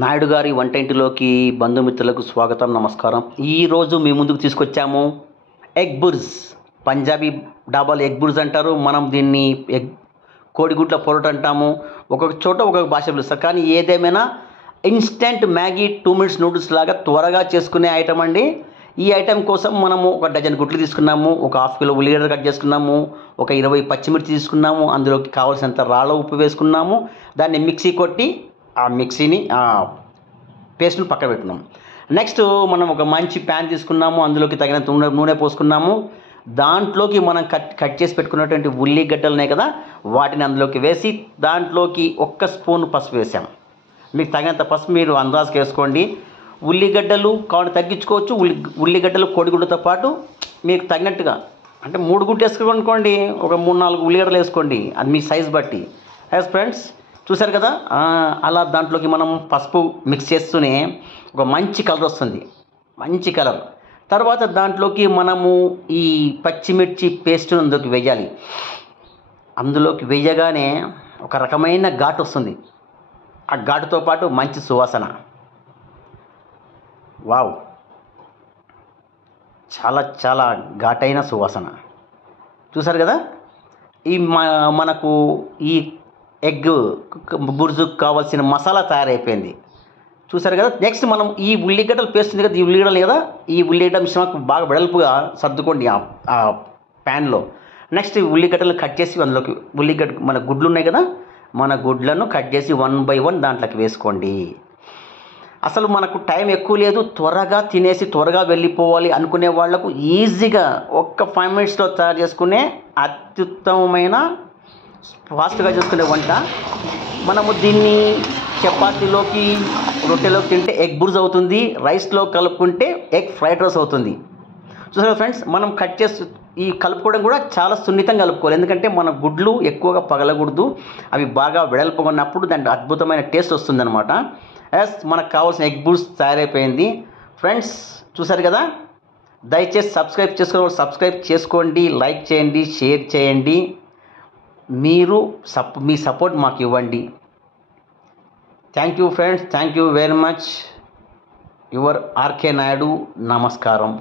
నాయుడు గారి వంటింటిలోకి బంధుమిత్రులకు స్వాగతం, నమస్కారం. ఈరోజు మీ ముందుకు తీసుకొచ్చాము ఎగ్ బుర్జ్. పంజాబీ డాబాలు ఎగ్ బుర్జ్ అంటారు, మనం దీన్ని ఎగ్ కోడిగుడ్ల పొరట అంటాము. ఒక్కొక్క చోట ఒక్కొక్క భాష పిలుస్తారు. కానీ ఏదేమైనా ఇన్స్టెంట్ మ్యాగీ 2 minutes నూడిల్స్ లాగా త్వరగా చేసుకునే ఐటమ్ అండి. ఈ ఐటెం కోసం మనము ఒక డజన్ గుడ్లు తీసుకున్నాము, ఒక 1/2 kilo ఉల్లిగడ్డలు కట్ చేసుకున్నాము, ఒక 20 పచ్చిమిర్చి తీసుకున్నాము, అందులోకి కావాల్సినంత రాళ్ళ ఉప్పు వేసుకున్నాము. దాన్ని మిక్సీ కొట్టి ఆ మిక్సీని పేస్ట్ని పక్కన పెట్టుకున్నాం. నెక్స్ట్ మనం ఒక మంచి ప్యాన్ తీసుకున్నాము, అందులోకి తగినంత నూనె పోసుకున్నాము. దాంట్లోకి మనం కట్ చేసి పెట్టుకున్నటువంటి ఉల్లిగడ్డలున్నాయి కదా, వాటిని అందులోకి వేసి దాంట్లోకి 1 స్పూన్ పసుపు వేసాం. మీకు తగినంత పసుపు మీరు అందాజుకి వేసుకోండి. ఉల్లిగడ్డలు కావాలి తగ్గించుకోవచ్చు. ఉల్లిగడ్డలు కోడిగుడ్డతో పాటు మీకు తగినట్టుగా, అంటే 3 గుడ్లు వేసుకోండి, ఒక 3-4 ఉల్లిగడ్డలు వేసుకోండి, అది మీ సైజ్ బట్టి. ఫ్రెండ్స్ చూసారు కదా, అలా దాంట్లోకి మనం పసుపు మిక్స్ చేస్తూనే ఒక మంచి కలర్ వస్తుంది, మంచి కలర్. తర్వాత దాంట్లోకి మనము ఈ పచ్చిమిర్చి పేస్ట్ అందులోకి వేయాలి. అందులోకి వేయగానే ఒక రకమైన ఘాటు వస్తుంది. ఆ ఘాటుతో పాటు మంచి సువాసన. వావ్, చాలా చాలా ఘాటైన సువాసన. చూసారు కదా, ఈ మనకు ఈ ఎగ్ బుర్జుకు కావాల్సిన మసాలా తయారైపోయింది. చూసారు కదా. నెక్స్ట్ మనం ఈ ఉల్లిగడ్డలు పేస్ట్ ఉంది కదా, ఈ ఉల్లిగడ్డలు కదా, ఈ ఉల్లిగడ్డ మిశ్రమం బాగా వెడల్పుగా సర్దుకోండి ఆ ప్యాన్లో. నెక్స్ట్ ఈ ఉల్లిగడ్డలు కట్ చేసి అందులోకి మన గుడ్లు ఉన్నాయి కదా, మన గుడ్లను కట్ చేసి 1 by 1 దాంట్లోకి వేసుకోండి. అసలు మనకు టైం ఎక్కువ లేదు, త్వరగా తినేసి త్వరగా వెళ్ళిపోవాలి అనుకునే వాళ్లకు ఈజీగా 5 minutesలో తయారు చేసుకునే అత్యుత్తమమైన ఫాస్ట్గా చేసుకునే వంట. మనము దీన్ని చపాతీలోకి రొట్టెలోకి తింటే ఎగ్ బుర్జ్ అవుతుంది, రైస్లో కలుపుకుంటే ఎగ్ ఫ్రైడ్ రైస్ అవుతుంది. చూసారా ఫ్రెండ్స్, మనం కట్ చేసి ఈ కలుపుకోవడం కూడా చాలా సున్నితంగా కలుపుకోవాలి. ఎందుకంటే మన గుడ్లు ఎక్కువగా పగలకూడదు, అవి బాగా వెడల్పుగా ఉన్నప్పుడు దాంట్లో అద్భుతమైన టేస్ట్ వస్తుందన్నమాట. మనకు కావాల్సిన ఎగ్ బుర్జ్ తయారైపోయింది. ఫ్రెండ్స్ చూసారు కదా, దయచేసి సబ్స్క్రైబ్ చేసుకోండి, లైక్ చేయండి, షేర్ చేయండి. మీరు మీ సపోర్ట్ మాకు ఇవ్వండి. Thank you friends, thank you very much. Your RK Naidu. నమస్కారం.